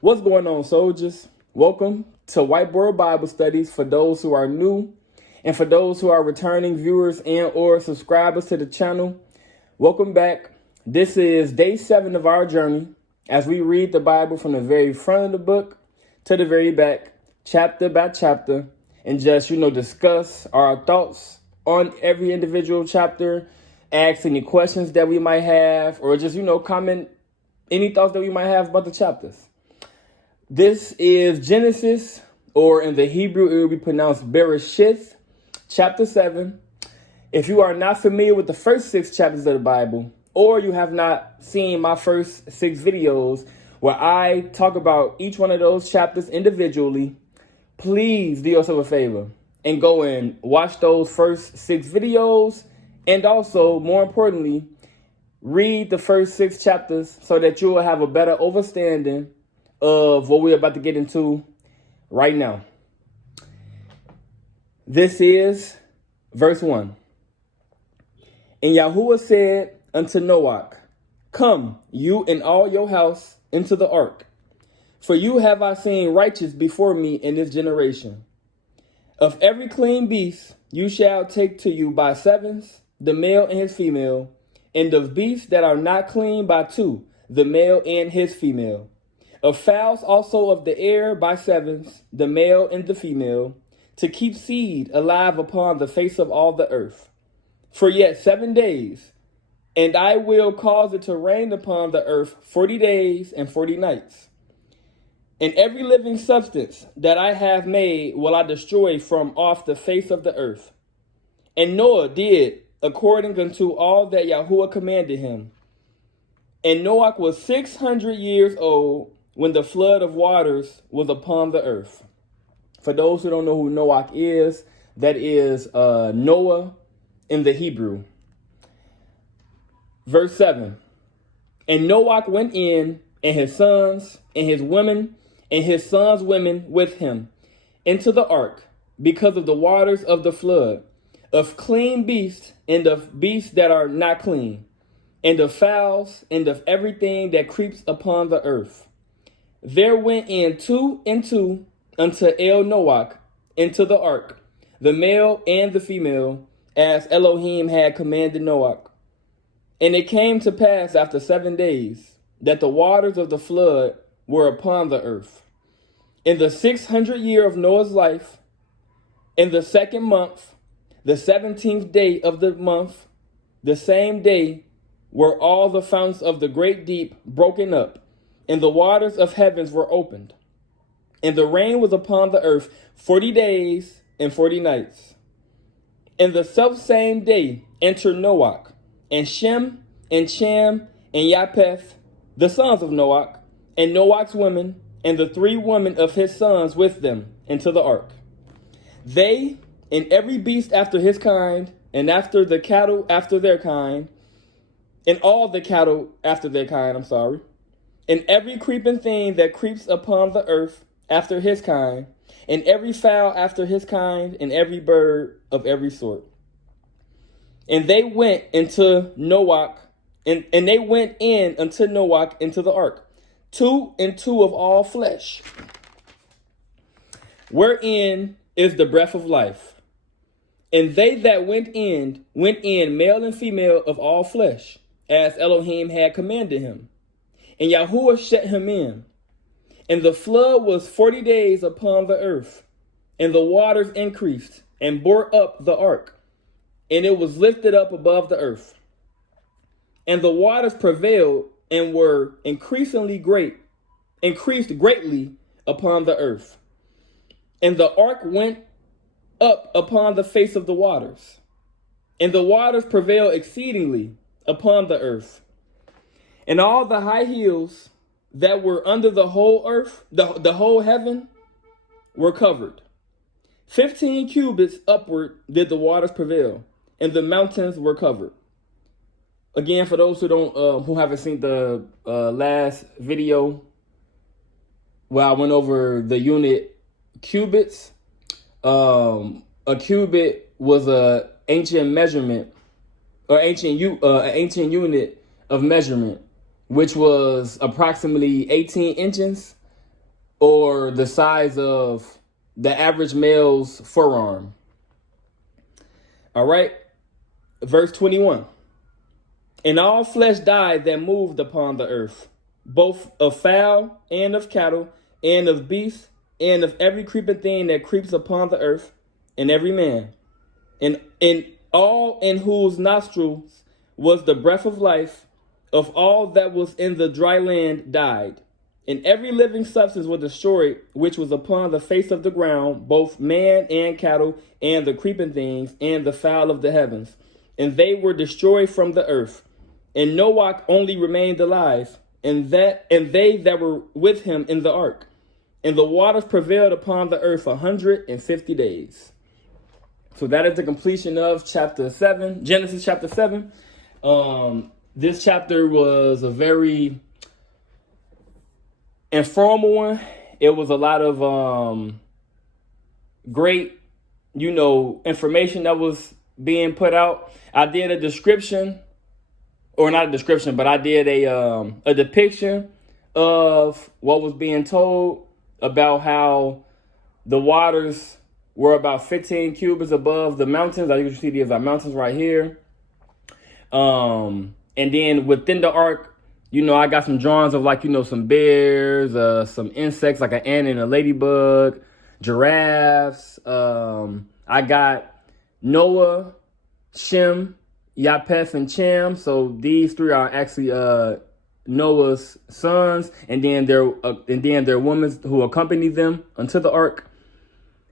What's going on, soldiers? Welcome to Whiteboard Bible Studies for those who are new and for those who are returning viewers and or subscribers to the channel. Welcome back. This is day 7 of our journey as we read the Bible from the very front of the book to the very back, chapter by chapter, and just, discuss our thoughts on every individual chapter, ask any questions that we might have, or just, comment any thoughts that we might have about the chapters. This is Genesis, or in the Hebrew, it will be pronounced Bereshith, chapter 7. If you are not familiar with the first 6 chapters of the Bible, or you have not seen my first 6 videos where I talk about each one of those chapters individually, please do yourself a favor and go and watch those first 6 videos. And also, more importantly, read the first 6 chapters so that you will have a better understanding of what we're about to get into right now. This is verse 1. And Yahuah said unto Noah, Come, you and all your house, into the ark. For you have I seen righteous before me in this generation. Of every clean beast you shall take to you by 7s, the male and his female, and of beasts that are not clean by 2, the male and his female. Of fowls also of the air by 7s, the male and the female, to keep seed alive upon the face of all the earth. For yet 7 days, and I will cause it to rain upon the earth 40 days and 40 nights. And every living substance that I have made will I destroy from off the face of the earth. And Noah did according unto all that Yahuah commanded him. And Noah was 600 years old when the flood of waters was upon the earth. For those who don't know who Noah is, that is Noah in the Hebrew. Verse 7. And Noah went in, and his sons, and his women, and his sons' women with him, into the ark, because of the waters of the flood, of clean beasts, and of beasts that are not clean, and of fowls, and of everything that creeps upon the earth. There went in 2 and 2 unto Noah into the ark, the male and the female, as Elohiym had commanded Noah. And it came to pass after 7 days that the waters of the flood were upon the earth. In the 600th year of Noah's life, in the 2nd month, the 17th day of the month, the same day were all the fountains of the great deep broken up, and the waters of heavens were opened. And the rain was upon the earth 40 days and 40 nights. And the selfsame day entered Noah, and Shem, and Cham, and Japheth, the sons of Noah, and Noah's women, and the 3 women of his sons with them, into the ark. They, and every beast after his kind, and after the cattle after their kind, and all the cattle after their kind, and every creeping thing that creeps upon the earth after his kind, and every fowl after his kind, and every bird of every sort. And they went into Noah, and they went in unto Noah into the ark, 2 and 2 of all flesh, wherein is the breath of life. And they that went in, male and female of all flesh, as Elohiym had commanded him. And Yahuah shut him in. And the flood was 40 days upon the earth, and the waters increased and bore up the ark, and it was lifted up above the earth. And the waters prevailed and were increased greatly upon the earth. And the ark went up upon the face of the waters, and the waters prevailed exceedingly upon the earth. And all the high hills that were under the whole earth, the whole heaven, were covered. 15 cubits upward did the waters prevail, and the mountains were covered. Again, for those who haven't seen the last video, where I went over the unit cubits, a cubit was a ancient measurement, or ancient unit of measurement, which was approximately 18 inches or the size of the average male's forearm. All right. Verse 21. And all flesh died that moved upon the earth, both of fowl and of cattle and of beasts and of every creeping thing that creeps upon the earth, and every man, and all in whose nostrils was the breath of life, of all that was in the dry land died. And every living substance was destroyed, which was upon the face of the ground, both man and cattle, and the creeping things, and the fowl of the heavens. And they were destroyed from the earth. And Noah only remained alive, and they that were with him in the ark. And the waters prevailed upon the earth 150 days. So that is the completion of chapter 7, Genesis chapter 7. This chapter was a very informal one. It was a lot of great, information that was being put out. I did a description, or not a description, but I did a depiction of what was being told about how the waters were about 15 cubits above the mountains. As you can see, these are mountains right here. And then within the ark, I got some drawings of some bears, some insects like an ant and a ladybug, giraffes. I got Noah, Shem, Japheth, and Cham. So these three are actually Noah's sons, and then their women who accompanied them unto the ark,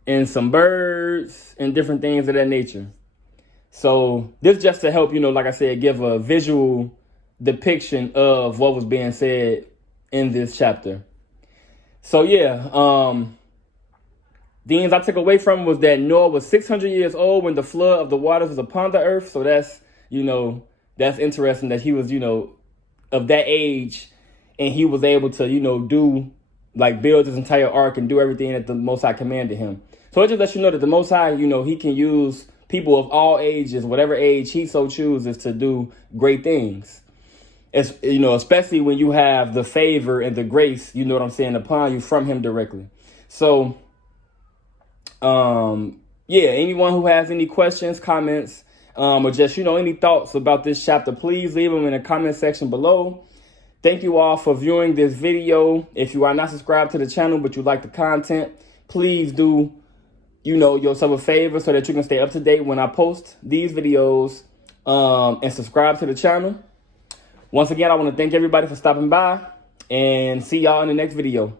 and some birds and different things of that nature. So this just to help, like I said, give a visual depiction of what was being said in this chapter. So things I took away from was that Noah was 600 years old when the flood of the waters was upon the earth. So that's, that's interesting that he was, of that age, and he was able to, build his entire ark and do everything that the Most High commanded him. So it just lets you know that the Most High, he can use people of all ages, whatever age he so chooses, to do great things. It's, especially when you have the favor and the grace, upon you from him directly. So, anyone who has any questions, comments, or just, any thoughts about this chapter, please leave them in the comment section below. Thank you all for viewing this video. If you are not subscribed to the channel, but you like the content, please do, yourself a favor so that you can stay up to date when I post these videos, and subscribe to the channel. Once again, I want to thank everybody for stopping by, and see y'all in the next video.